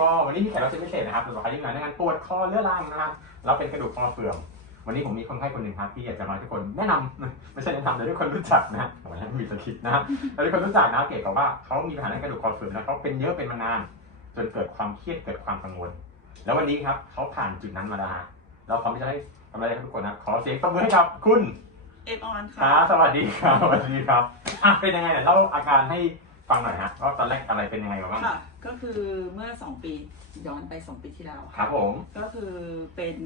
ก็วันนี้มีแขกรับเชิญพิเศษนะครับสำหรับใครที่มีอาการปวดคอเรื้อรังนะครับแล้วเป็นกระดูกคอเสื่อม วันนี้ผมมีคนไข้คนหนึ่งครับที่อยากจะมาให้ทุกคนแนะนำไม่ใช่แนะนำแต่ทุกคนรู้จักนะฮะวันนี้มีสคริปต์นะครับแต่ทุกคนรู้จักนะเกี่ยวกับว่าเขามีปัญหาเรื่องกระดูกคอเสื่อมแล้วเขาเป็นเยอะเป็นมานาน จนเกิดความเครียดเกิดความกังวล แล้ววันนี้ครับเขาผ่านจุดนั้นมาได้เราพร้อมที่จะให้ทำอะไรให้ทุกคนนะขอเสียงตบมือให้กับคุณเอฟออนคค่ะรับสวัสดีครับสวัสดีครับอะเป็นยังไงเนี่ยเล่าอาการให้ฟังหน่อยฮะว่าตอนแรกอะไรเป็นยังไงมาบ้างค่ะ ก็คือเมื่อสองปีย้อนไปสองปีที่แล้วคค่ะรับผมก็คือเป็น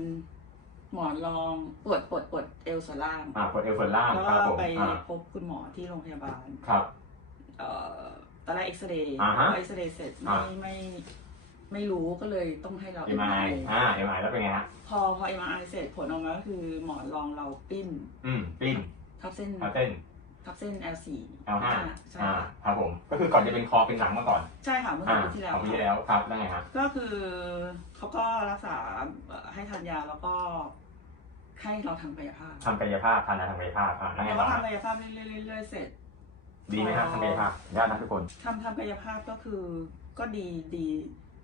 หมอนรองปวดปวดปวดเอวส่วนล่างอ่าปวดเอวส่วนล่างแล้วคก็รับผมไปอ่าพบคุณหมอที่โรงพยาบาล ครับ เอ่อตอนแรกเอ็กซเรย์อ่าฮะพอเอ็กซเรย์เสร็จอ่าไม่ไม่ไม่รู้ก็เลยต้องให้เราเอ็มไอ MRI อ่าเอ็มไอแล้วเป็นไงฮะพอพอเอ็มไอเสร็จผลออกมาก็คือหมอนรองเราปิ้น อืมปิ้นทับเส้นคาเส้น ทับเส้น L4 L5 ใช่อ่าค่ะครับผม ก็คือก่อนจะเป็นคอเป็นหลังมาก่อนใช่ค่ะเมื่อสอ่าองปีที่แล้วของปีค่ะที่แล้วครับแล้วไงฮะก็คือเขาก็รักษาเอ่อให้ทานยาแล้วก็ให้เราทำกายภาพทำกายภาพทานยาทำกายภาพอ่าแล้วไงแล้วต่อฮะก็ทำกายภาพเรื่อยๆเรื่อยๆเสร็จ ดีไหมฮะทำกายภาพญาตินะทุกคนทำทำกายภาพก็คือก็ดีดี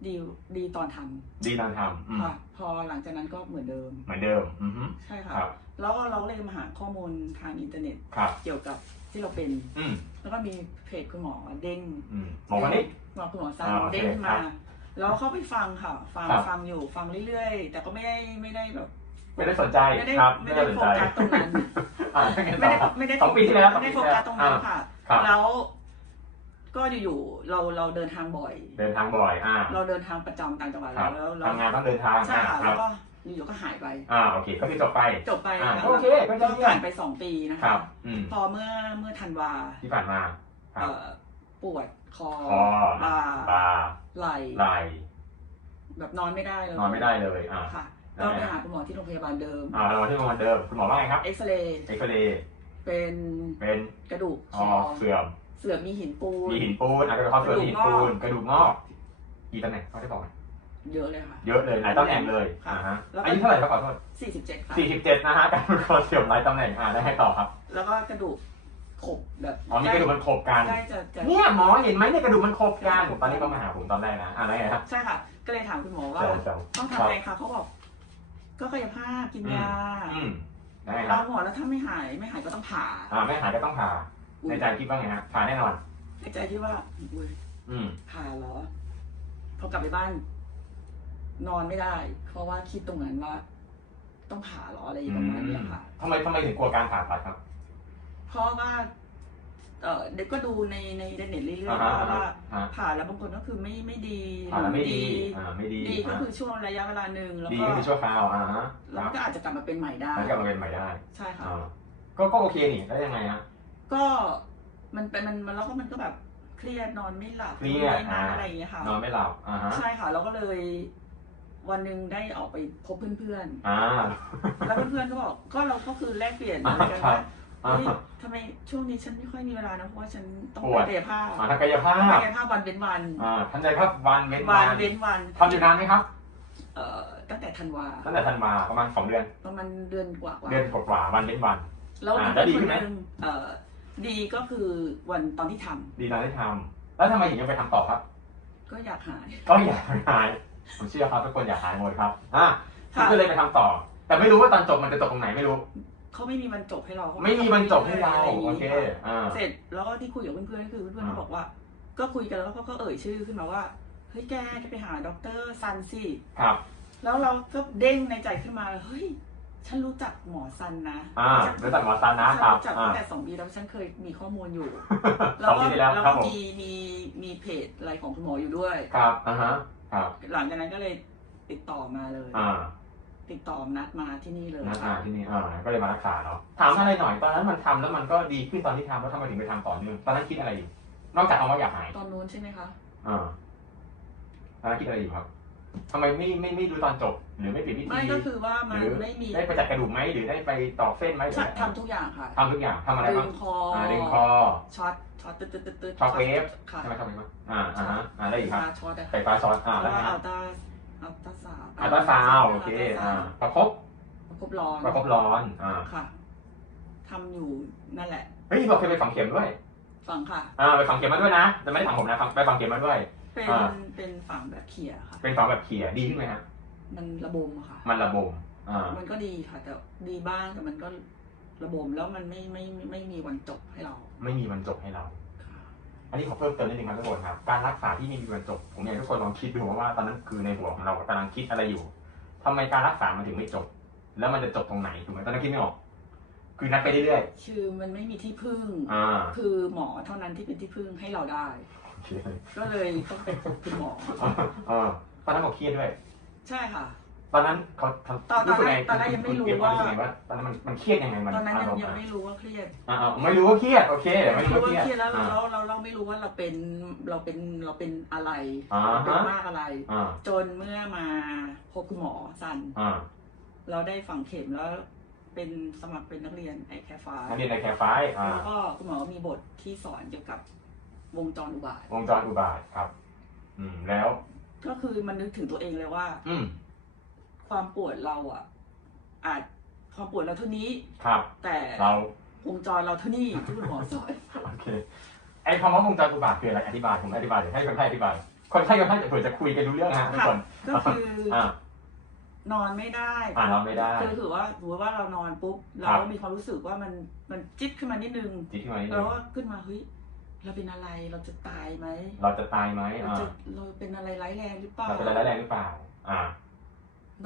ดีดีตอนทำดีตอนทำอืมค่ะพอหลังจากนั้นก็เหมือนเดิม เหมือนเดิมอือฮึใช่ค่ะ ครับ แล้วก็เราเลยมาหาข้อมูลทางอินเทอร์เน็ต ครับเกี่ยวกับที่เราเป็น อืมแล้วก็มีเพจคุณหมอเด้งอืมหมอวันนี้ หมอคุณหมอซันอ่าโอเคเด้งครัมาบแล้วเข้าไปฟังค่ะ ฟังครับ ฟังอยู่ฟังเรื่อยๆ แต่ก็ไม่ได้ไม่ได้แบบ ไม่ได้สนใจไม่ได้ครับไม่ได้สนโฟใจกัสตรงนั้น อ่าแล้วไงไม่ต่อได้ครับไม่ได้สองปีที่แล้วไม่ได้โฟกัสตรงนั้นค่ะครับ แล้ว ก็อยู่ๆเราเราเดินทางบ่อย เดินทางบ่อยอ่าเราเดินทางประจำต่างจังหวัดครับแล้วแล้วทำงานต้องเดินทางใช่อ่าค่ะคแล้รับวก็ อยู่ๆก็หายไป อ่าโอเค ก็คือจบไป จบไปอ่าค่ะโอเคก็ก็จะเยี่ย ผ่ามนไปสองปีนะครัคะบ อืมพอเมื่อเมื่อธันวาที่ผ่านมาครับ เอ่อปวดคอคอ บ่าบ่าไหล่ไหล่แบบนอนไม่ได้เลยนอนไม่ได้เลยอ่า ค่ะแล้ก็วไง ไปหาคุณหมอที่โรงพยาบาลเดิมอ่าเรามาที่โรงพยาบาลเดิมคุณหมอว่าไงครับเอ็กซเรย์เอ็กซเรย์เป็นเป็นกระดูกคอ๋ออเสื่อม เสื่อมมีหินปูน มีหินปูนอาจจะเป็นข้อเสื่อมกระดูกมีหินปูนงอกกระดูกงอกกี่ตำแหน่งเขาได้บอกไหม เยอะเลยค่ะ เยอะเลยหลายตำแหน่งเลยค่ะอ่าฮะแล้วก็ อายุเท่าไหร่ครับขอโทษ47ค่ะสี่สิบเจ็ดนะฮะการเป็นคอเสื่อมหลายตำแหน่งอ่าได้ให้ต่อครับแล้วก็กระดูกขบแบบอ๋อมีกระดูกมันขบกัน ใกล้จะจะเนี่ยหมอเห็นไหมเนี่ยกระดูกมันขบกันตอนนี้ก็มาหาผมตอนแรกนะอ่าแล้วไงครับใช่ค่ะ ก็เลยถามคุณหมอว่าเซลล์เซลล์ต้องทำอะไรคะเขาบอก ก็กายภาพกินยาอืมได้คเรารับหมอแล้วถ้าไม่หายไม่หายก็ต้องผ่าอ่าไม่หายก็ต้องผ่าอุ๊ยในใจคิดว่าไงฮะผ่าแน่นอน ในใจที่ว่าอุ้ยอืมผ่าเหรอพอกลับไปบ้าน นอนไม่ได้ เพราะว่าคิดตรงนั้นว่า ต้องผ่าเหรออะไรประมาณเนี้ยค่ะ ทำไมทำไมถึงกลัวการผ่าตัดครับ เพราะว่า เออเด็กก็ดูในในอินเทอร์เน็ตเรื่อยอ่าๆฮะว่าว่าอ่าผ่าแล้วบางคนก็คือไม่ไม่ดีผ่าแล้วไม่ดีหรืออ่าไม่ดีดีก็คือช่วงระยะเวลาหนึ่งแล้วดีก็ก็คือชั่วคราวอ่าฮะแล้วมันก็อาจจะกลับมาเป็นใหม่ได้มันกลับมาเป็นใหม่ได้ใช่ค่ะ อ่าก็ก็โอเคนี่แล้วยังไงฮะ ก็มันเป็นมันมันแล้วก็มันก็แบบเครียดนอนไม่หลับเครียดไม่นอนอ่า อะไรอย่างเงี้ยค่ะ นอนไม่หลับอ่าฮะ ใช่ค่ะแล้วก็เลย วันหนึ่งได้ออกไปพบเพื่อนอ่า ๆ แล้วเพื่อนๆก็บอกก็เราก็คือแลกเปลี่ยนอะไรกันครัว่าบอ่าเฮ้ยทำไมช่วงนี้ฉันไม่ค่อยมีเวลานะเพราะว่าฉันต้องปไปวดกายภาพอ่าทางกายภาพกายภาพวันเว้นวัน อ่าทันใจครับวันเว้นวัวันนเว้นวันทำอยู่นานไหมครับ เอ่อตั้งแต่ธันวาตั้งแต่ธันวาประมาณสองเดือน ประมาณเดือนกว่าๆ เดือนกว่าๆวันเว้นวัน แล้วอ่ามีแล้วดีคขึ้นนไหมหนึงเอ่อดีก็คือวันตอนที่ทำดีตอนที่ทำแล้วทำไมถึงยังไปทำต่อครับ ก็อยากหายก็อยากหาย ผมเชื่อครับทุกคนอยากหายหมดครับอะค่ะ ก็เลยไปทำต่อ แต่ไม่รู้ว่าตอนจบมันจะจบตรงไหนไม่รู้ เขาไม่มีวันจบให้เราเขาไม่มีบรรจบให้เราะไย่งโองี้เคค่ะอ่า เสร็จแล้วก็ที่คุยกับเพื่อนๆก็คือเพื่อนๆอ่า ก็บอกว่า ก็คุยกันแล้วเขาก็เอ่ยชื่อขึ้นมาว่าเฮ้ยแกแกไปหาด็อกเตอร์ซันสิครับ แล้วเราก็เด้งในใจขึ้นมาเฮ้ยฉันรู้จักหมอซันนะอ่าฉันรู้จักหมอซันนะฉัครับรู้จักอ่า ตั้งแต่สองปีแล้วฉันเคยมีข้อมูลอยู่ สองปีที่แล้วแล้วครับก็ผมมีมีมีเพจอะไรของคุณหมออยู่ด้วย ครับอ่าฮะ ครับ หลังจากนั้นก็เลยติดต่อมาเลย อ่าติดต่อนัดมาที่นี่เลยนัดอ่าที่นี่อ่าก็เลยมารักษาเนาะถามอะไรหน่อยตอนนั้นมันทำแล้วมันก็ดีขึ้นตอนที่ทำแล้วทำไมถึงไปทำต่อเนื่องตอนนั้นคิดอะไรอยู่นอกจากเอาว่าอยากหายตอนนู้นใช่ไหมคะ อ่าตอนนั้นคิดอะไรอยู่ครับ ทำไมไม่ไม่ไม่ดูตอนจบ หรือไม่เปลี่ยนวิธีไม่ก็คือว่ามันหรือไม่มีได้ไปจัดกระดูกไหมหรือได้ไปตอกเส้นไหมหรือใช่อะไรทำทุกอย่างค่ะทำทุกอย่างทำอะไรดึบ้างงคออ่าดึงคอช็อตช็อตตึ๊ดตึ๊ดตึ๊ดตึ๊ดช็อตเวฟค่ะใช่ไหมช็อตเวฟบ้างอ่าอ่าฮะอ่าได้อีกครับช็อตอะไฟฟ้าช็อตอ่าแล้แล้ววก็ไงอัฮะลตราอัลตราซาวด์อัลตราซาวด์โอเคอ่าประคบประคบร้อนประคบร้อนอ่าค่ะทำอยู่นั่นแหละเฮ้ยบอกเคยไปฝังเข็มด้วย ฟังค่ะอ่าไปฝังเข็มมาด้วยนะแต่ไม่ได้ฝังผมนะครับไปฝังเข็มมาด้วยไป เป็นอ่า เป็นฝังแบบเขี่ยค่ะ เป็นฝังแบบเขี่ยดีขึ้นไหมฮะมันระบมอะค่ะ มันระบมอ่ามันก็ดีค่ะ แต่ดีบ้างแต่มันก็ระบมแล้วมันไม่ไม่ไม่ไม่มีวันจบให้เราไม่มีวันจบให้เรา ค่ะ อันนี้ขอเพิ่มเติมนิดนึงครับทุกคนครับ การรักษาที่ไม่มีวันจบ ผมอยากให้ทุกคนลองคิดดูว่าตอนนั้นคือในหัวของเรากำลังคิดอะไรอยู่ทำไมการรักษามันถึงไม่จบ แล้วมันจะจบตรงไหนถูกไหมตอนนั้นคิดไม่ออก คือนัดไปเรื่อยคือมันไม่มีที่พึ่ง ๆอ่า คือหมอเท่านั้นที่เป็นที่พึ่งให้เราได้โอเค ก็เลยต้องไปพบคุณหมอ เออตอนนั้นเขาเครียดด้วย ใช่ค่ะ ตอนนั้นเขาทำตอนรู้สึกไงตอนแรกยังไม่รู้คุณเอ็มว่ารู้สึกไงว่า ตอนนั้นมันมันเครียดยังไงมันตอนนั้นยังารมณ์ยังอะไม่รู้ว่าเครียดอ่าอ่าไม่รู้ว่าเครียดโอเคไม่ไม่รู้รู้ว่าว่าเคเครีรียยดดแล้วอ่าเราเราเราไม่รู้ว่าเราเป็นเราเป็นเราเป็นอะไรอ่าเราเป็นฮะมากอะไรอ่าจนเมื่อมาพบคุณหมอสันอ่าเราได้ฝังเข็มแล้วเป็นสมัครเป็นนักเรียนไอแคฟ้านักเรียนในแคร์ไฟล์อ่าแล้วก็คุณหมอมีบทที่สอนเกี่ยวกับ วงจรอุบาท วงจรอุบาทครับ อืม แล้ว ก็คือมันนึกถึงตัวเองเลยว่า อืม ความปวดเราอะ อาจความปวดเราเท่านี้ ครับ แต่เราวงจรเราเท่านี้ที่คุณหมอสอนโอเค ไอ้คำว่าวงจรอุบาทคืออะไรอธิบายผมอธิบายเดี๋ยวให้คนไข้อธิบาย คนไข้คนไข้จะเผื่อจะคุยกันรู้เรื่องนะฮะทุกคนก็คืออ่านอนไม่ได้อ่านอนไม่ได้คือถือว่าถือว่าเรานอนปุ๊บครัเราบมีความรู้สึกว่ามันมันจิ๊บขึ้นมานิดนึงจิตขึ้นมานิดนึแล้วงก็ขึ้นมาเฮ้ย เราเป็นอะไรเราจะตายไหมเราจะตายไหมเราอ่าจะเราเป็นอะไรร้ายแรงหรือเปล่าเราเป็นอะไรร้ายแรงหรือเปล่า อ่า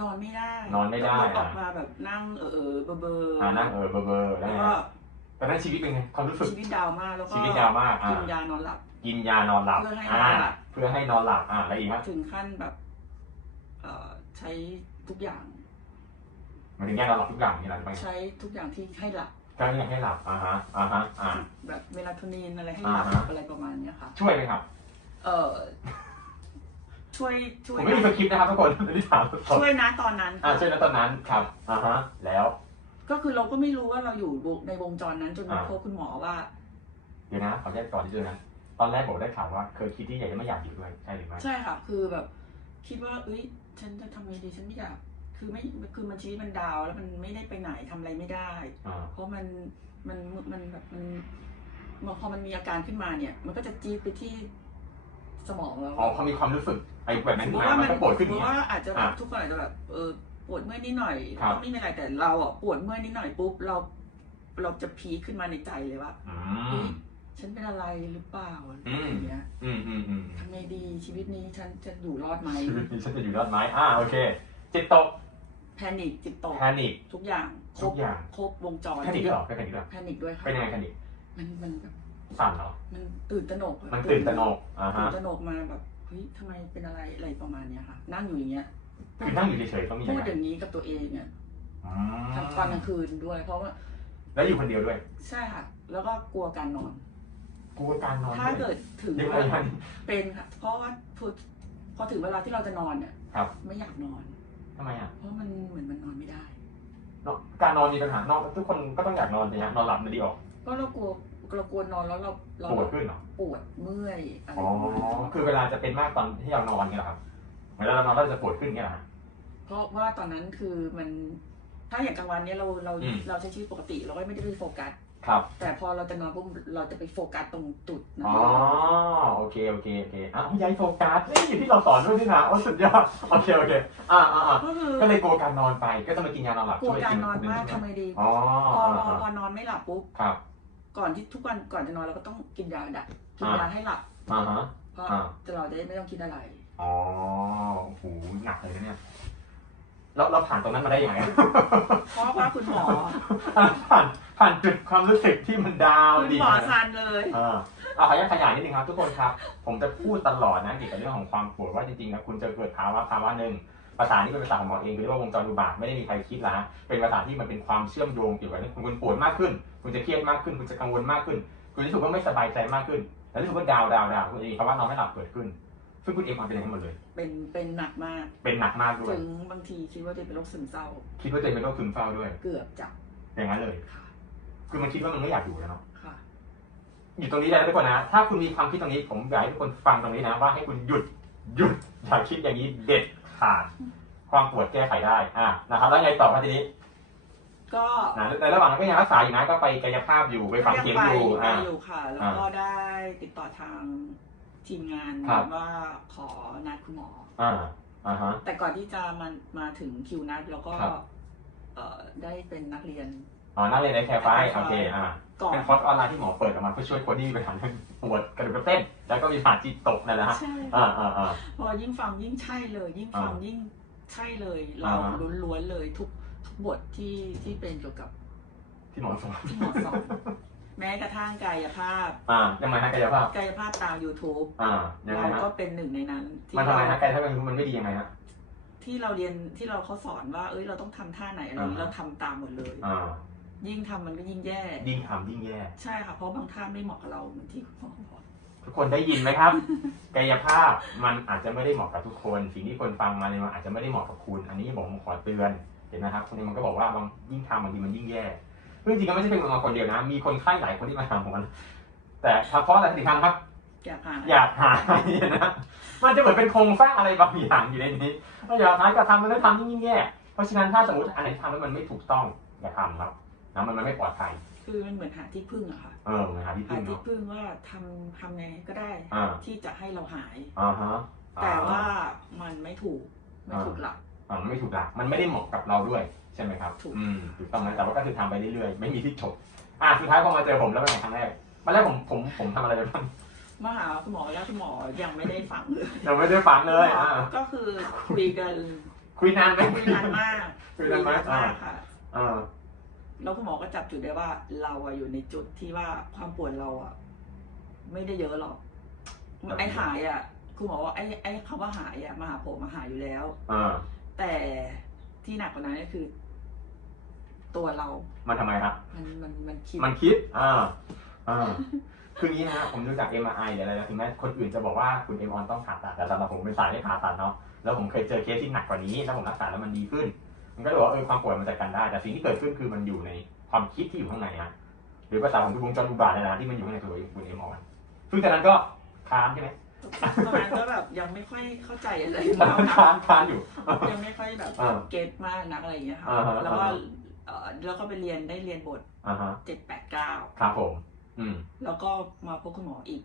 นอนไม่ได้นอนไม่ได้ ต้องลุกออกมาแบบนั่งเออเออเบอร์เบอร์อ่านั่งเออเบอร์เบอร์ได้แล้วไงก็ตอนนั้นชีวิตเป็นไงความรู้สึกชีวิตดาวมากแล้วก็ชีวิตยาวมากอ่ากินยานอนหลับ กินยานอนหลับเพื่อให้นอ่าอนหลับ เพื่อให้นอนหลับอ่าอะไรอีกฮะถึงขั้นแบบเอ่อใช้ทุกอย่าง หมันถึงแยกนอนหลับทุกอย่างนี่แหละใช่ไหมใช้ทุกอย่างที่ให้หลับ ก็เนี่ยให้หลับอ่าฮะอ่าฮะอ่า แบบเมลาโทนินอะไรให้หลับอ่าฮะ อะไรประมาณเนี้ยค่ะ ช่วยไหมครับ เออช่วยช่วผยมไม่มีสคริปต์นะครับทุกคนอันนี้ถามสดช่วยนะตอนนั้นๆอ่าช่วยนะตอนนั้นครับอ่าฮะแล้ว ก็คือเราก็ไม่รู้ว่าเราอยู่ในวงจรนั้นจนมาอ่า พบคุณหมอว่า เดี๋ยวนะขอแยกก่อนที่จะนะตอนแรกผมได้ข่าวว่าเคยคิดที่อยากจะไม่อยากอยู่ด้วยใช่หรือไม่ใช่ค่ะ คือแบบ คิดว่า เอ้ย ฉันจะทำไงดีฉันไม่อยาก คือไม่คือมันชีวิตมันดาวน์แล้วมันไม่ได้ไปไหนทำอะไรไม่ได้ อ่า เพราะมันมันมันแบบมันมันพอมันมีอาการขึ้นมาเนี่ย มันก็จะจี๊ดไปที่สมองเราอ๋อเขามีความรู้สึกไอ้แบบนั้นเพขึ้นราะมาว่ามันก็ปวดขึ้นเพอย่างราะเงี้ยว่าอาจจะแบบอะทุกคนอาจจะแบบเออปวดเมื่อยนิดหน่อยครับ ก็ไม่เป็นไรแต่เราอะปวดเมื่อยนิดหน่อยปุ๊บเรา เราจะพีคขึ้นมาในใจเลยว่าอืเฮ้มยฉันเป็นอะไรหรือเปล่าอะไรอืมอย่างเงี้ยอืมอืมอืมทำไงดีชีวิตนี้ฉันจะอยู่รอดไหมชีวิตนี้ฉันจะอยู่รอดไหมอ่าโอเค จิตตก แพนิคจิตตกแพนิค ทุกอย่างครทุบกอย่าง ครบวงจรแพนิคด้วยเหรอเป็นแพนิคด้วยแพนิคด้วยค่ะเป็นยังไงแพนิคมันมันแบบสั่นเหรอ มันตื่นตระหนกอะมันตื่นตระหนกอ่าตื่ฮะนตระหนกมาแบบเฮ้ยทำไมเป็นอะไรอะไรประมาณเนี้ยค่ะ นั่งอยู่อย่างเงี้ยคือนั่งอยู่เฉยๆเขามีพูยัดงไงอย่างนี้กับตัวเองอะอืทั้งมตอนกลางคืนด้วย เพราะว่าแล้วอยู่คนเดียวด้วยใช่ค่ะ แล้วก็กลัวการนอน กลัวการนอนถ้าด้วยเกิดถึงยังไงว่ามันเป็นค่ะเพราะว่าพอพอถึงเวลาที่เราจะนอนเนี่ยครับ ไม่อยากนอน ทำไมอะเพราะ การนอนมีปัญหานอนทุกคนก็ต้องอยากนอนแต่อยากนอนหลับมันดีออกก็เรากลัวเรากลัวนอนแล้วเราเราปวดขึ้นเหรอปวดเมื่อยอะไรอ๋อประมาณนี้คือเวลาจะเป็นมากตอนที่เรานอนเงี้ยเหรอครับเวลาเรานอนเราจะปวดขึ้นเงี้ยเหรอฮะเพราะว่าตอนนั้นคือมันถ้าอย่างกลางวันเนี้ยเราเราอืมเราใช้ชีวิตปกติ เราก็ไม่ได้ไปโฟกัส ครับ แต่พอเราจะนอนปุ๊บเราจะไปโฟกัสตรงจุดนั้นอ๋อ โอเค โอเค โอเคอะย้ายโฟกัส นี่อยู่ที่เราสอนด้วยนี่นะ โอ้ สุดยอด โอเค โอเค อ่าอ่าอ่าก็คือก็เลยกลัวการนอนไป ก็ต้องมากินยานอนหลับกลัวช่วยการกินอนมากใช่ทำไหไงดีอ๋อพออ่าพออ่าพอนอนไม่หลับปุ๊บ ครับ ก่อนที่ทุกวันก่อนจะนอนเราก็ต้องกินยาดับกินอ่ายยาให้หลับ อ่าฮะ เพราะอ่าจะเราจะได้ไม่ต้องคิดอะไร อ๋อโอ้โหหนักเลยนะเนี่ย เราเราผ่านตรงนั้นมาได้ยังไง เพราะว่าคุณหมอ ผ่าน ผ่านจุดความรู้สึกที่มันดาวคุณดีหมอนะซันเลยอ่าเอาขออนุญาตขยายนิดนึงครับทุกคนครับ ผมจะพูดตลอดนะเกี่ยวกับเรื่องของความปวดว่าจริงๆนะคุณจะเกิดภาวะภาวะหนึ่งภาษานี้เป็นภาษาของหมอเองคือเรียกว่าวงจรอุบาทไม่ได้มีใครคิดละเป็นภาษาที่มันเป็นความเชื่อมโยงเกี่ยวกับเรื่องคุณปวดมากขึ้น คุณจะเครียดมากขึ้น คุณจะกังวลมากขึ้น คุณรู้สึกว่าไม่สบายใจมากขึ้น แล้วรู้สึกว่าดาวดาวดาวคุณจะมีภาวะนอนไม่หลับเกิดขึ้น ซึ่งคุณเองความเป็นอย่างนั้นหมดเลย เป็นเป็นหนักมาก เป็นหนักมากด้วถึยงบางทีคิดว่าตัวเองเป็นโรคซึมเศร้า คิดว่าตัวเองเป็นโรคซึมเศร้าด้วย เกือบจับอย่างนั้นเลย ค่ะ คือมันคิดว่ามันไม่อยากอยู่แล้วเนาะค่ะ อยู่ตรงนี้ได้ทุกคนนะ ถ้าคุณมีความคิดตรงนี้ ผมอยากให้ทุกคนฟังตรงนี้นะ ว่าให้คุณหยุดหยุดอย่าคิดอย่างนี้เด็ดขาดความปวดแก้ไขได้อะนะครับ แล้วไงต่อครับทีนี้ก็นะในระหว่างนั้นก็ยังรักษาอยู่นะก็ไปกายภาพอยู่ไปฝังเข็มอยู่ไปอ่า อยู่ค่ะ แล้วอ่าก็ได้ติดต่อทางทีมงานครับ ว่าขอนัดคุณหมอ อ่าอ่าฮะ แต่ก่อนที่จะมามาถึงคิวนัดแล้วก็ครับ เอ่อได้เป็นนักเรียน อ๋อนักเรียนในแคร์ไฟใช่โอเคอ่าก่อนเป็นคอร์สออนไลน์ที่หมอเปิดออกมาเพื่อช่วยคนที่มีปัญหาเรื่องปวดกระดูกกระเต้น แล้วก็มีผ่าจีตกนั่นแหละฮะใช่อ่าอ่าอ่า พอยิ่งฟังยิ่งใช่เลย ยิ่งฟังอ่ายิ่ยิ่งใช่เลยเราอ่า ล้วนๆเลยทุกทุกบทที่ที่เป็นเกี่ยวกับที่หมอสอนที่หมอสอนแม้กระทั่งกายภาพ อ่ายังไงฮะกายภาพกายภาพตาม YouTube อ่ายังไงเราฮะก็เป็นหนึ่งในนั้นที่มันทำไมเราฮะกายภาพมันไม่ดียังไงฮะ ที่เราเรียนที่เราเขาสอนว่า เอ้ยเราต้องทำท่าไหนอะไรอย่างนี้อ่า เราทำตามหมดเลย อ่า ยิ่งทำมันก็ยิ่งแย่ ยิ่งทำยิ่งแย่ ใช่ค่ะเพราะบางท่าไม่เหมาะกับเราเหมือนที่คุณหมอบอก ทุกคนได้ยินไหมครับ กายภาพมันอาจจะไม่ได้เหมาะกับทุกคน สิ่งที่คนฟังมาเนี่ยมันอาจจะไม่ได้เหมาะกับคุณ อันนี้ผมขอเตือนเห็นไหมครับคนนี้มันก็บอกว่าบางยิ่งทำบางทีมันยิ่งแย่ซึ่งจริงๆก็ไม่ใช่เป็นมาคนเดียวนะ มีคนไข้หลายคนที่มาหาผมนะแต่เพราะอะไรสิครับ อยากหาอยากหายนะมันจะเหมือนเป็นโครงสร้างอะไรบางอย่างอยู่ในนี้ถ้าอยากหายก็ทำมันก็ทำยิ่งแย่ เพราะฉะนั้นถ้าสมมติอันไหนทำแล้วมันไม่ถูกต้องอย่าทำครับ นะมันมันไม่ปลอดภัยคือมันเหมือนหาที่พึ่งอะค่ะ เออหาที่หาพึ่งที่เนาะ พึ่งว่าทำทำไงก็ได้ อ่า ที่จะให้เราหาย อ่าฮะแต่ว่ามันไม่ถูกไม่ถูกหลัก อ่ามันไม่ถูกหลักมันไม่ได้เหมาะกับเราด้วยใช่ไหมครับถูก อืมถูกต้องนะแต่ว่าก็คือทำไปเรื่อยๆไม่มีที่จบอะสุดท้ายพอมาเจอผมแล้วเป็นไงครั้งแรกวันแรกผมผมผมทำอะไรไปบ้างมาหาคุณหมอแล้วคุณหมอยังไม่ได้ฟังเลยยังไม่ได้ฟังเลยอ่าก็คือคุยกันคุยนานไหมคุยนานมากคุยนานมากมากค่ะ อ่า แล้วคุณหมอก็จับจุดได้ว่าเราอะอยู่ในจุดที่ว่าความปวดเราอะไม่ได้เยอะหรอกไอ้หายอะคุณหมอว่าไอ้ไอ้คำว่าหายอะมาหาผมมาหายอยู่แล้วอ่าแต่ที่หนักกว่านั้นก็คือ ตัวเรา มันทำไมครับมันมันมันคิดมันคิดอ่าอ่าคืออย่างนี้นะฮะผมดูจาก MRI หรืออะไรแล้วถึงแม้คนอื่นจะบอกว่าคุณเอ็มออนต้องผ่าตัดแต่สำหรับผมเป็นสายไม่ผ่าตัดเนาะแล้วผมเคยเจอเคสที่หนักกว่านี้ แล้วผมรักษาแล้วมันดีขึ้น มันก็เลยบอกว่าเออความป่วยมันจัดการได้ แต่สิ่งที่เกิดขึ้นคือมันอยู่ในความคิดที่อยู่ข้างในนะหรือภาษาของคุณวงจรอุบาทเนยนะที่มันอยู่ข้างในตัวคุณเอ็มออนซึ่งจากนั้นก็ค้านใช่ไหมตอนนั้นก็แบบยังไม่ค่อยเข้าใจอะไรตอนนั้นค้านค้านอยู่ ยังไม่ค่อยแบบอ่าเก็ตมากนักอะไรอย่างเงี้ยค่ะอ่าฮะแล้วก็อ่าฮะเอ่อแล้วก็ไปเรียนได้เรียนบทอ่าฮะเจ็ดแปดเก้าครับผมอืมแล้วก็มาพบคุณหมออีก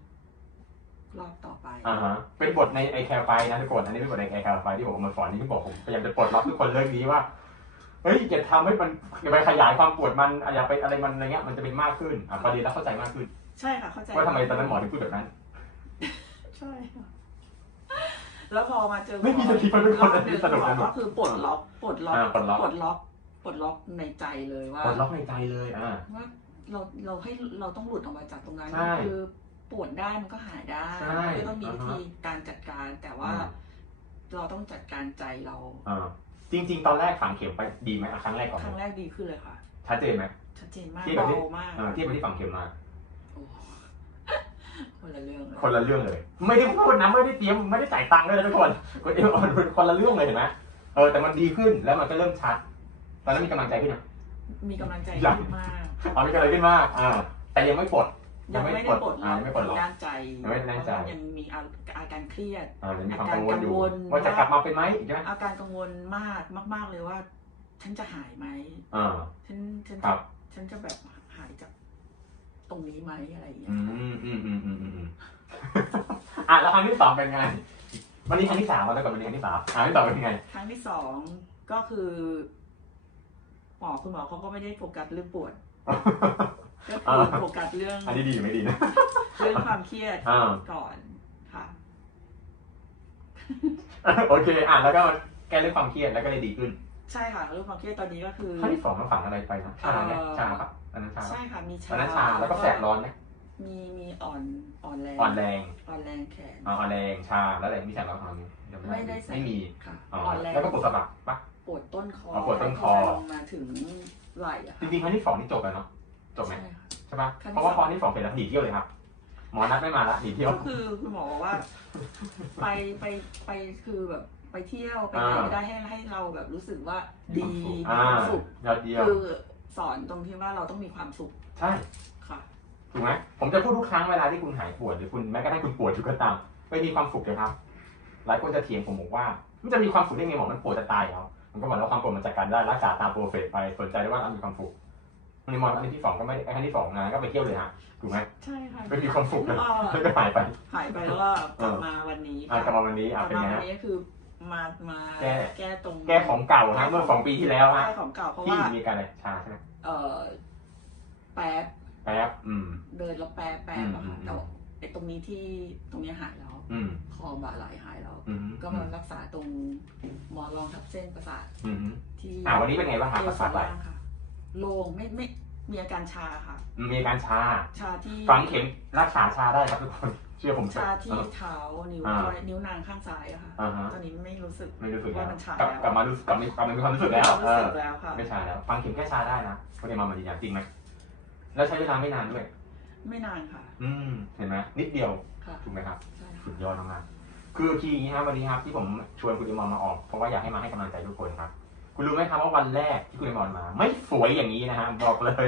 รอบต่อไปอ่าฮะเป็นบทในไอแคร์ไฟนะทุกคนอันนี้เป็นบทในไอแคร์ไฟที่ผมเอามาสอนนี่ที่บอกผมพยายามจะปลดล็อกทุกคนเรื่องนี้ว่าเฮ้ยอย่าทำให้มันอย่าไปขยายความปวดมันอะอย่าไปอะไรมันอะไรเงี้ยมันจะเป็นมากขึ้นอะพอดีแล้วเข้าใจมากขึ้นใช่ค่ะเข้าใจว่าทำไมตอนนั้นหมอถึงพูดแบบนั้นใช่ค่ะแล้วพอมาเจอไม่มีสติมันเป็นคนรอบหนึ่งสนุกหมอสนุกก็คือปลดล็อกปลดล็อกอ่าปลดล็อกปลดล็อกปลดล็อกในใจเลยว่าปลดล็อกในใจเลยอ่าว่าเราเราให้เราต้องหลุดออกมาจากตรงนั้นใช่คือปวดได้มันก็หายได้ใช่ก็ต้องมีอ่าวิฮะธีการจัดการแต่ว่าอืมเราต้องจัดการใจเราอ่า จริง ๆ ตอนแรกฝังเข็มไปดีไหมอะครั้งแรกก่อนครั้งแรกดีขึ้นเลยค่ะ ชัดเจนไหมชัดเจนมากที่แบบที่เบามากอ่าที่ไปที่ฝังเข็มมา โอ้คนละเรื่องเลยคนละเรื่องเลย ไม่ได้พูดนะไม่ได้เตรียมไม่ได้จ่ายตังค์ด้วยนะทุกคนคนเอ็มออนคนละเรื่องเลยเห็นไหมเออแต่มันดีขึ้นแล้วมันก็เริ่มชัด ตอนนั้นมีกำลังใจขึ้นนะมีกำลังใจยังขึ้นมากอ๋อมีกำลังใจขึ้นมากอ่าแต่ยังไม่ปลด ยังไม่ได้ปลดอ่ายังไม่ปลดล็อกด้านใจยังไม่ได้ด้านใจเพระยังมีอาอาการเครียดอ่ายังมีความกังวลอยู่อาการกังวลว่าจะกลับมาเป็นไหมใช่ไหมอาการกังวลมากมาก ๆเลยว่า ฉันจะหายไหมอ่าฉันฉันครัจะบฉันจะแบบหายจากตรงนี้ไหมอะไรอย่างเงี้ยอืมอืมอืมอืมอืมอืมอะแล้วครั้งที่สองเป็นไง วันนี้ครั้งที่สามแล้วก่อนวันนี้ครั้งที่สามครั้งที่สองเป็นไง ครั้งที่สองก็คือหมอคุณหมอเขาก็ไม่ได้โฟกัสเรื่องปวด ก็คือโฟกัสเรื่องอันนี้ดีหรือไม่ดีนะ เรื่องความเครียดอ่า ก่อนค่ะ โอเค อะแล้วก็แก้เรื่องความเครียดแล้วก็เลยดีขึ้นใช่ค่ะเรื่องความเครียดตอนนี้ก็คือครั้งที่สองเราฝังอะไรไปนะชาไหมเอ่อชาปะอันนั้นชาปะใช่ค่ะมีตชาอนนั้นชาแล้วก็แสบร้อนไหมมีมีอ่อนอ่อนแรงอ่อนแรงอ่อนแรงแขน อ่าอ่อนแรงชาแล้วอะไรมีแสบร้อนของเราไหมไม่ได้แสบ ไม่มีค่ะอ๋ออ่อนแรงแล้วก็ปวดสะบักปะ ปวดต้นคออ๋อปวดต้นคอ ลงมาถึงไหล่อะจริงๆครั้งที่สองนี่จบแล้วเนาะ จบไหมใช่ค่ะใช่ปะครั้งที่ เพราะว่าสองครั้งที่สองเป็นแล้วหนีเที่ยวเลยครับ หมอนัดไม่มาละหนีเที่ยว ก็คือคุณหมอบอกว่า ไปไปไปคือแบบไปเที่ยวไปไหนอ่าก็ได้ให้ให้เราแบบรู้สึกว่าดีมีอ่าความสุขยอดเยี่ยมคือสอนตรงที่ว่าเราต้องมีความสุขใช่ ค่ะ ถูกไหมผมจะพูดทุกครั้งเวลาที่คุณหายปวดหรือคุณแม้กระทั่งคุณปวดอยู่ก็ตามไปมีความสุขเลยครับ หลายคนจะเถียงผมบอกว่า มันจะมีความสุขได้ไงหมอมันปวดจะตายแล้วผมก็บอกแล้วความปวดมันจัดการได้รักษาตามโปรเฟสไปสนใจได้ว่าเรามีความสุข คุณนิมอนอันนี้ที่สองก็ไม่ได้ครั้งที่สองนะก็ไปเที่ยวเลยฮะถูกไหมใช่ค่ะ ไม่มีความสุขเลยก็แล้วก็หายไป หายไปแล้วก็กลับมาวันนี้อะกลับมาวันนี้กอะลับเป็นมาไงวันฮะ นี้ก็คือมามาแก้ แก้ตรงแก้ของเก่าฮะเมื่อสองปีที่แล้วฮะแก้ของเก่าเพราะที่ว่า มีการอะไรชาใช่ไหมเออแป๊บแป๊บอืม เดินแล้วแป๊บแป๊บอะอืค่ะมแต่ว่าไอ้ตรงนี้ที่ตรงเนี้ยหายแล้ว อืมคอบ่าไหลหายแล้ว อืมก็มารักษาตรงหมอนรองทับเส้นประสาทอืมที่อ่าวันนี้เป็นไงบ้างครับเอปวระส่สาวนทไหลล่างค่ะ โล่งไม่ไม่มีอาการชาค่ะ มีอาการชา ชาที่ฝังเข็มรักษาชาได้ครับทุกคน เชื่อผมเถชาอะที่เท้านิ้วอ่าก้อยนิ้วนางข้างซ้ายอะค่ะอ่าฮะตอนนี้ไม่รู้สึกไม่รู้สึกแล้วว่ามันชากลับแล้วกลับมารู้สึกกลับมีกลับมามีความรู้สึกแล้วรู้เอสึอกแล้วค่ะไม่ชาแล้วฟังเข็มแค่ชาได้นะคุณเอ็มมามาดีจริงไหมแล้วใช้เวลาไม่นานด้วย ไม่นานค่ะ อืมเห็นไหมนิดเดียวค่ะถูกไหมครับใช่สุค่ะดยอดมากๆคือคีย์อย่างนี้ครับวันนี้ครับที่ผมชวนคุณเอมอนมาออกเพราะว่าอยากให้มาให้กำลังใจทุกคนครับ คุณรู้ไหมครับว่าวันแรกที่คุณเอมอนมา ไม่สวยอย่างนี้นะฮะบอกเลย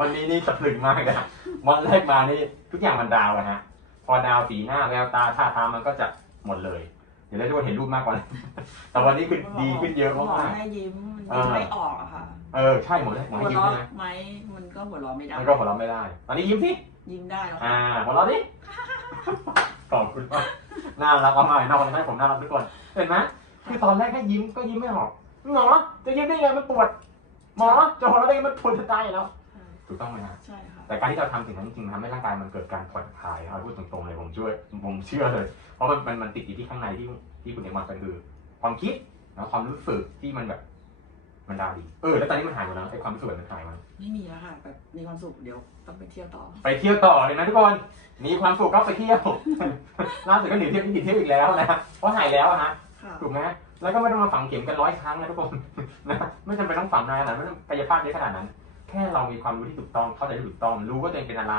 วันนี้นี่สะพรึงมากนะวันแรกมานี่ทุกอย่างมันดาวนะฮะพอดาวสีหน้าแววตาท่าทางมันก็จะหมดเลย เดี๋ยวเราจะเห็นรูปมากกว่านั้นแต่วันนี้คือดีขึ้นเยอะหมอมากให้ยิ้มมันอ่ายิ้มไม่ออกอะค่ะๆเออใช่หมดเลยหมอหัวให้ยิ้มเราะใช่ไหมไหมมันก็หัวเราะไม่ได้มันก็หัวเราะไม่ได้ ตอนนี้ยิ้มสิยิ้มได้แล้วอ่าค่ะหัวเราะดิขอบคุณมากน่ารักมากๆน่ารักให้ผมน่ารักทุกคนเห็นไหมคือตอนแรกแค่ยิ้มก็ยิ้มไม่ออก หมอจะยิ้มได้ไงมันปวด หมอจะหัวเราะได้ไงมันปวดจะตายแล้วถูกต้องไหมฮะใช่ค่ะแต่การที่เราทำสิ่งนั้นจริงๆมันทำให้ร่างกายมันเกิดการผ่อนคลายเอาพูดตรงๆเลยผมช่วยผมเชื่อเลย เพราะมันมันมันติดอยู่ที่ข้างในที่ที่คุณเอ็มมันเป็นคือ ความคิดแล้วความรู้สึกที่มันแบบ มันดาวดีเออแล้วตอนนี้มันหายหมดแล้วไอ้ความรู้สึกมันหายหมดแล้วไม่มีแล้วค่ะแบบมีความสุขเดี๋ยวต้องไปเที่ยวต่อ ไปเที่ยวต่อเลยนะทุกคนมีความสุขก็ไปเที่ยวล่าสุดก็หนีเที่ยวหนีเที่ยวอีกแล้วนะเพราะหายแล้วอะฮะค่ะ ถูกไหม แล้วก็ไม่ต้องมาฝังเข็มกันร้อยครั้งนะทุกคนนะไม่จำเป็นต้องฝังนานขนาดนั้นไม่ต้องกายภาพเยอะขนาดนั้น แค่เรามีความรู้ที่ถูกต้องเข้าใจที่ถูกต้อง รู้ว่าตัวเองเป็นอะไร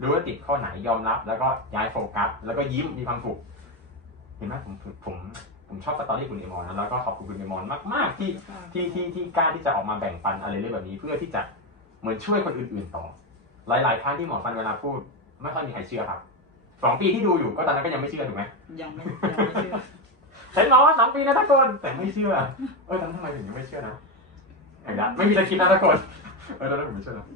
รู้ว่าติดข้อไหนยอมรับ แล้วก็ย้ายโฟกัส แล้วก็ยิ้มมีความสุขเห็นไหมผมผมผมผมชอบสตอรี่คุณเอมอนนะแล้วก็ขอบคุณคุณเอมอนมาก ๆ ที่ที่ที่ที่กล้าที่จะออกมาแบ่งปันอะไรเรื่องแบบนี้ เพื่อที่จะเหมือนช่วยคนอื่น ๆ ต่อ หลาย ๆ ครั้งที่หมอฟันเวลาพูด ไม่ค่อยมีใครเชื่อครับสองปีที่ดูอยู่ก็ตอนนั้นก็ยังไม่เชื่อถูกไหมยังไม่ยังไม่เชื่อ เห็นหมอสองปีนะทุกคนแต่ไม่เชื่อ เออตอนนั้นทำไมถึงยังไม่เชื่อนะเห็นละไม่มีสคริปต์นะทุกคนเออตอนนั้นผมไม่เชื่อนะ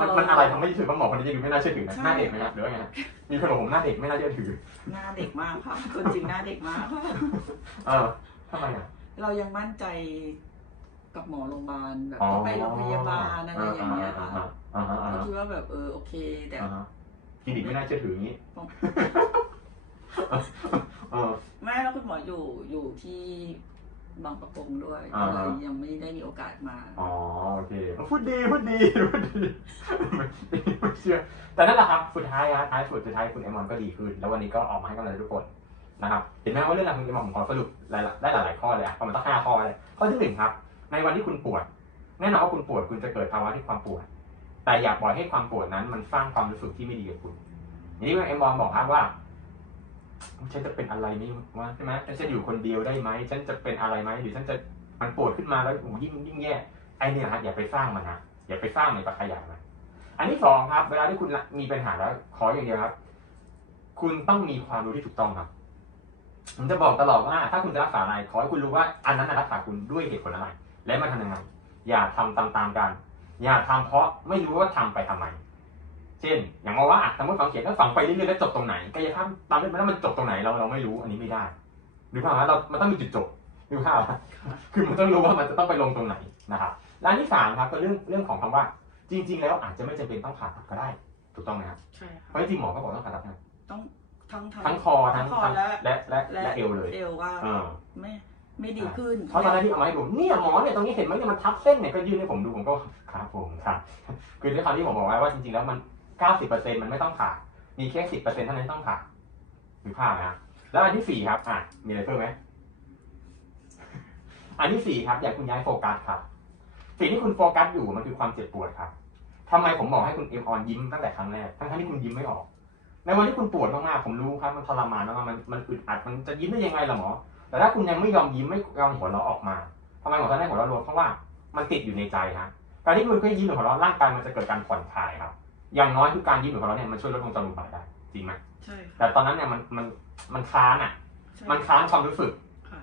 มันมันอะไรทำให้รู้สึกว่าหมอคนนี้จะดูไม่น่าเชื่อถือนะหน้าเด็กไหมครับหรือว่าไงนะมีคนบอกผมหน้าเด็กไม่น่าเชื่อถือหน้าเด็กมากค่ะคนจริงหน้าเด็กมากค่ะเออทำไมอะเรายังมั่นใจกับหมอโรงพยาบาลแบบอ๋อต้องไปโรงพยาบาลอะไรอย่างเงี้ยค่ะอ่าอ่าอ่าอ่าก็คิดว่าแบบเออโอเคแต่อ่าฮะคลินิกไม่น่าเชื่อถืออย่างนี้ เออ แม่แล้วคุณหมออยู่อยู่ที่บางประกงด้วยอ่าก็เลยยังไม่ได้มีโอกาสมา อ๋อโอเคพูดดีพูดดีพูดดีไม่ไม่เชื่อแต่นั่นแหละครับสุดท้ายอะท้ายสุดสุดท้ายคุณเอมอนก็ดีขึ้น แล้ววันนี้ก็ออกมาให้กำลังใจทุกคนนะครับเห็นไหมว่าเรื่องราวของคุณเอมอนผมขอสรุปหลายๆได้หลายๆข้อเลยอะประมาณตั้งห้าข้อเลยข้อที่หนึ่งครับ ในวันที่คุณปวดแน่นอนว่าคุณปวดคุณจะเกิดภาวะที่ความปวด แต่อย่าปล่อยให้ความปวดนั้นมันสร้างความรู้สึกที่ไม่ดีกับคุณอย่างที่เอ็มบอลบอกครับว่า ฉันจะเป็นอะไรนี่วะใช่ไหมฉันจะอยู่คนเดียวได้ไหมฉันจะเป็นอะไรไหมหรือฉันจะมันปวดขึ้นมาแล้วโอ้ยิ่งยิ่งแย่ไอ้นี่ยฮะอย่าไปสร้างมันนะอย่าไปสร้างในปขยายมันอันที่สองครับ เวลาที่คุณมีปัญหาแล้ว ขออย่างเดียวครับ คุณต้องมีความรู้ที่ถูกต้องครับผมจะบอกตลอดว่า ถ้าคุณจะรักษาอะไรขอให้คุณรู้ว่าอันนั้นนะรักษาคุณด้วยเหตุผลอะไร และมันทำยังไงอย่าทำตามๆกัน อย่าทำเพราะไม่รู้ว่าทำไปทำไม เช่น อย่างว่าอะสมมติฝังเข็มแล้วฝังไปเรื่อยๆแล้วจบตรงไหนกายภาพตามเรื่องแล้วมันจบตรงไหนเราเราไม่รู้อันนี้ไม่ได้หรือเปล่าเรา มันต้องมีจุดจบหรือเปล่าคือมันต้องรู้ว่ามันจะต้องไปลงตรงไหนนะครับและอันที่สามครับก็เรื่องเรื่องของคำว่า จริง ๆ แล้วอาจจะไม่จำเป็นต้องผ่าตัดก็ได้ ถูกต้องไหมครับใช่เพค่ะราะจริงๆหมอก็บอกต้องผ่าตัดนะต้องทั้งทั้งทั้งคอทั้งคอทั้งและและและและเอวเลยเอวว่าเออไม่ไม่ดีขึ้น เพราะตอนแรกที่เอามาให้ผมเนี่ยหมอเนี่ยตรงนี้เห็นไหมเนี่ยมันทับเส้นเนี่ยก็ยื่นให้ผมดูผมก็ครับผมครับคือด้วยความที่ผมบอกไว้ว่าจริงๆแล้วมัน 90%มันไม่ต้องผ่า มีแค่ 10%เท่านั้นต้องผ่าหรือผ่านะ แล้วอันที่สี่ครับ อะ มีอะไรเพิ่มไหม อันที่สี่ครับ อยากคุณย้ายโฟกัสครับ สิ่งที่คุณโฟกัสอยู่มันคือความเจ็บปวดครับทำไมผมบอกให้คุณเอ็มออนยิ้มตั้งแต่ครั้งแรก ทั้งที่คุณยิ้มไม่ออก ในวันที่คุณปวดมากๆ ผมรู้ครับ มันทรมานมากๆมันมันอึดอัด มันจะยิ้มได้ยังไงล่ะหมอ แต่ถ้าคุณยังไม่ยอมยิ้มไม่ยอมหัวเราะออกมาทำไมหมอท่านให้หัวเราะรวมเพราะว่ามันติดอยู่ในใจฮะการที่คุณเคยยิ้มหรือหัวเราะร่างกายมันจะเกิดการผ่อนคลายครับ อย่างน้อยคือการยิ้มหรือหัวเราะเนี่ยมันช่วยลดวงจรอุบาทได้จริงไหมใช่ค่ะแต่ตอนนั้นเนี่ยมันมันมันค้านอะ ใช่มันค้านความรู้สึก ค่ะ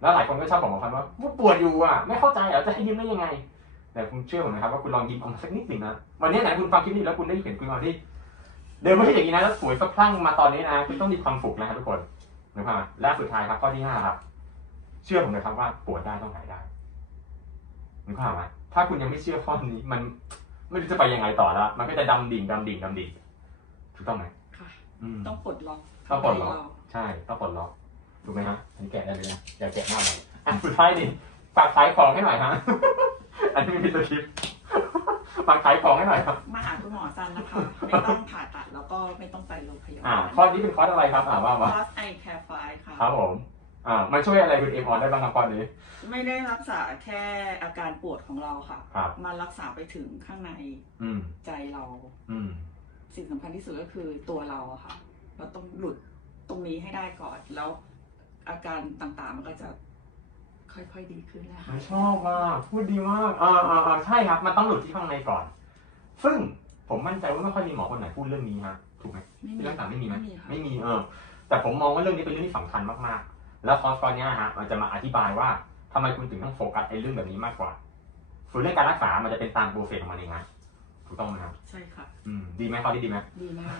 แล้วหลายคนก็ชอบบอกหมอฟันว่าว่าปวดอยู่อะไม่เข้าใจเหรอจะให้ยิ้มได้ยังไง แต่คุณเชื่อผมนะครับว่าคุณลองยิ้มออกมาสักนิดหนึ่งนะวันนี้ไหนคุณฟังคลิปนี้แล้วคุณได้เห็นคุณมาที่ เดินไม่ใช่อย่างนี้นะแล้วสวยสะพรั่งมาตอนนี้นะคุณต้องมีความสุขนะครับทุกคนนะครับและสุดท้ายครับข้อที่ห้าครับ เชื่อผมเลยครับว่าปวดได้ต้องหายได้นึกภาพไหมถ้าคุณยังไม่เชื่อข้อนี้มัน ไม่รู้จะไปยังไงต่อแล้วมันก็จะดำดิ่งดำดิ่งดำดิ่งถูกต้องไหมค่ะ อืม ต้องปลดล็อกต้องปลดล็อกเราใช่ต้องปลดล็อกถูกไหมฮะอันนี้แกะได้เลยนะอย่าแกะหน้าเลยอะสุดท้ายนี่ฝากขายของให้หน่อยฮะ อันนี้ไม่มีสคริปต์ฝากขายของให้หน่อยครับ มาหาคุณหมอซันนะคะ ไม่ต้องผ่าตัดแล้วก็ไม่ต้องไปโรงพยาอ่าบาลข้อนี้เป็นคอร์สอะไรครับอ่าว่าคมาอสไอแคร์ไฟค่ะ ครับผม อ่ามันช่วยอะไรคุณเอ็มออนได้บ้างครับข้อนี้ ไม่ได้รักษาแค่อาการปวดของเราค่ะ ครับ มันรักษาไปถึงข้างในอืม ใจเรา อืม สิ่งสำคัญที่สุดก็คือตัวเราอะค่ะ เราต้องหลุดตรงนี้ให้ได้ก่อน แล้วอาการต่างๆ มันก็จะค่อยๆดีขึ้นแล้วไม่ชอบมากพูดดีมากอ่าอ่าอ่าใช่ครับ มันต้องหลุดที่ข้างในก่อน ซึ่งผมมั่นใจว่าไม่ค่อยมีหมอคนไหนพูดเรื่องนี้ฮะถูกไหม ไม่มีที่รักษาไม่มีไหม ไม่มีค่ะ ไม่มีเออแต่ผมมองว่าเรื่องนี้เป็นเรื่องที่สำคัญมากๆ แล้วคอร์สตอนเนี้ยฮะมันจะมาอธิบายว่าทำไมคุณถึงต้องโฟกัสไอ้เรื่องแบบนี้มากกว่า ส่วนเรื่องการรักษา มันจะเป็นตามโปรเซสของมันเองนะถูกต้องไหมครับใช่ค่ะอืมดีไหมข้อนี้ดีไหมดีมาก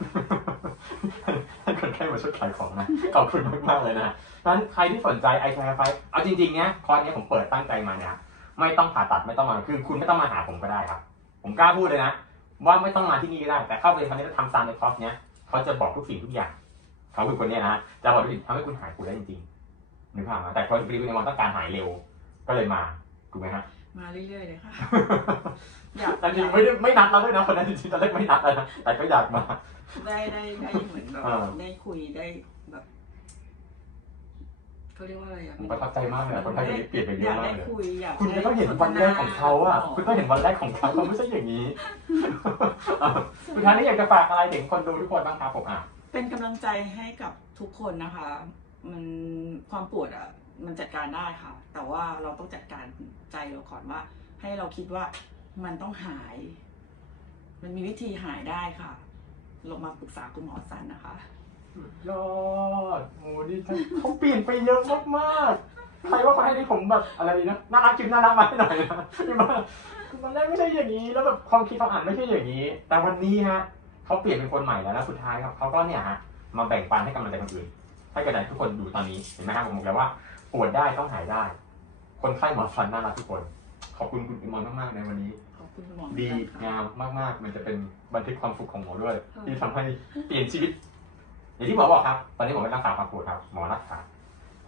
ให้คนไข้มาช่วยขายของนะขอบคุณมากๆเลยนะนั้นใครที่สนใจไอแคร์ไฟเอาจริงๆเนี้ยคอร์สเนี้ยผมเปิดตั้งใจมาเนี่ยไม่ต้องผ่าตัดไม่ต้องมาคือคุณไม่ต้องมาหาผมก็ได้ครับ ผมกล้าพูดเลยนะว่าไม่ต้องมาที่นี่ก็ได้ แต่เข้าไปทำนี้แล้วทำตามในคอร์สเนี้ยเขาจะบอกทุกสิ่งทุกอย่างเขาคือคนเนี้ยนะจะบอกทุกสิ่งทำให้คุณหายปวดได้จริงๆ นึกภาพไหมแต่คนปรีวิวมอนต้องการหายเร็ว ก็เลยมาถูกไหมฮะมาเรื่อยๆเลยค่ะอยากแต่จริงไม่ได้ไม่นัดเราด้วยนะคนนั้นจริงๆตอนแรกไม่นัดเลยนะแต่ก็อยากมา ได้ได้ได้เหมือนแบบอ่าได้คุยได้แบบเขาเรียกว่าอะไรอะผมประทับใจมากเลยนะคนไข้คนนี้เปลี่ยนไปเยออะยากมากได้เลยคุยอยากคุณจะต้องเห็นวันแรกของเขาอะ คุณต้องเห็นวันแรกของเขาเขาไม่ใช่อย่างนี้สุดท้ายนี้อยากจะฝากอะไรถึงคนดูทุกคนบ้างครับผมอะเป็นกำลังใจให้กับทุกคนนะคะ มันความปวดอะมันจัดการได้ค่ะ แต่ว่าเราต้องจัดการใจเราก่อนว่า ให้เราคิดว่ามันต้องหาย มันมีวิธีหายได้ค่ะลงมาปรึกษาคุณหมอสันนะคะยอดโอ้ดีจังเขาเปลี่ยนไปเยอะมากๆ ใครว่าให้ที่ผมแบบอะไรนะ น่ารักจิ้มน่ารักมาให้หน่อยนะที่มามันแรกไม่ใช่อย่างนี้ แล้วแบบความคิดเขามอ่านไม่ใช่อย่างนี้ แต่วันนี้ฮะเขาเปลี่ยนเป็นคนใหม่แล้วแล้วสุดท้ายครับเขาก็เนี่ยฮะ มาแบ่งปันให้กำลังใจคนอื่น ให้กระจายทุกคนดูตอนนี้เห็นไหมครับผมบอกแล้วว่าปวดได้ต้องหายได้ คนไข้หมอฟันน่ารักทุกคน ขอบคุณคุณอิมอนมากๆในวันนี้ ขอบคุณคุณหมอดีเหมือนกันค่ะงามมากๆ มันจะเป็นบันทึกความสุขของหมอด้วยค่ะที่ทำให้เปลี่ยนชีวิต อย่างที่หมอบอกครับ ตอนนี้หมอไม่รักษาความปวดครับ หมอรักษา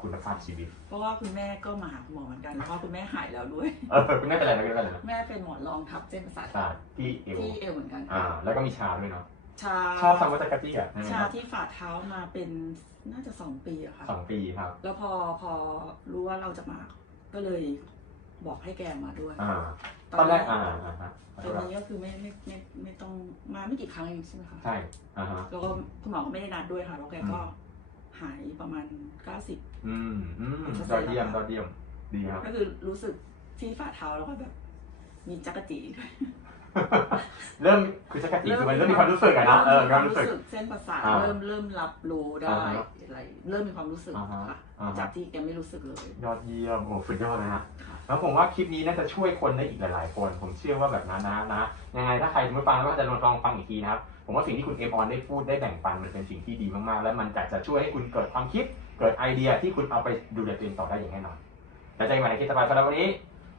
คุณภาพชีวิต เพราะว่าคุณแม่ก็มาหาคุณหมอเหมือนกันแล้วก็คุณแม่หายแล้วด้วย เออคุณไม่เป็นไรนะคุณไม่เป็นไรนะแม่เป็นหมอนรองทับเส้นประสาทใช่ที่เอวที่เอวเหมือนกัน อ่า แล้วก็มีชาด้วยเนาะ ชาชอบทำวัตกะตี้อะใช่ไหมชาครับที่ฝ่าเท้ามาเป็นน่าจะสองปีอะค่ะสองปีครับ แล้วพอพอรู้ว่าเราจะมาก็เลยบอกให้แกมาด้วยอ่าตอนแรกอ่าอ่าฮะตอนนี้ก็คือไม่ไม่ไม่ไม่ต้องมาไม่กี่ครั้งเองใช่ไหมคะใช่อ่าฮะแล้วก็คุณหมอก็ไม่ได้นัดด้วยค่ะแล้วแกก็อืมหายประมาณ90อืมอืมเป็นยอดเยี่ยมยอดเยี่ยมดีครับก็คือรู้สึกที่ฝ่าเท้าแล้วก็แบบมีจักรจีด้วย เริ่มคือจักรจีคือมันเริ่มมีความรู้สึกอะนะเออมีความรู้สึกเส้นประสาทอ่าเริ่มเริ่มรับรู้ได้อ่าฮะอะไรเริ่มมีความรู้สึกอ่าฮะค่ะอ่าฮะจากที่แกไม่รู้สึกเลย ยอดเยี่ยมโอ้สุดยอดเลยฮะค่ะแล้วผมว่าคลิปนี้น่าจะช่วยคนได้อีกหลายๆคน ผมเชื่อว่าแบบนั้นนะนะยังไงถ้าใครไม่ฟังก็จะลองฟังอีกทีนะครับผมว่าสิ่งที่คุณเอมออนได้พูดได้แบ่งปันมันเป็นสิ่งที่ดีมากๆ และมันจะจะช่วยให้คุณเกิดความคิดเกิดไอเดียที่คุณเอาไปดูแลตัวเองต่อได้อย่างแน่นอนแล้วเจอกันใหม่ในคลิปต่อไปสำหรับวันนี้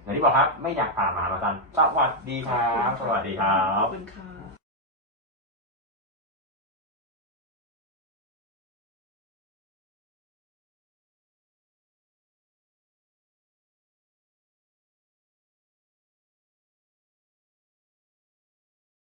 อย่างที่บอกครับ ไม่อยากผ่ามาหามาจันสวัสดีครับ สวัสดีครัขบอบคุณค่ะ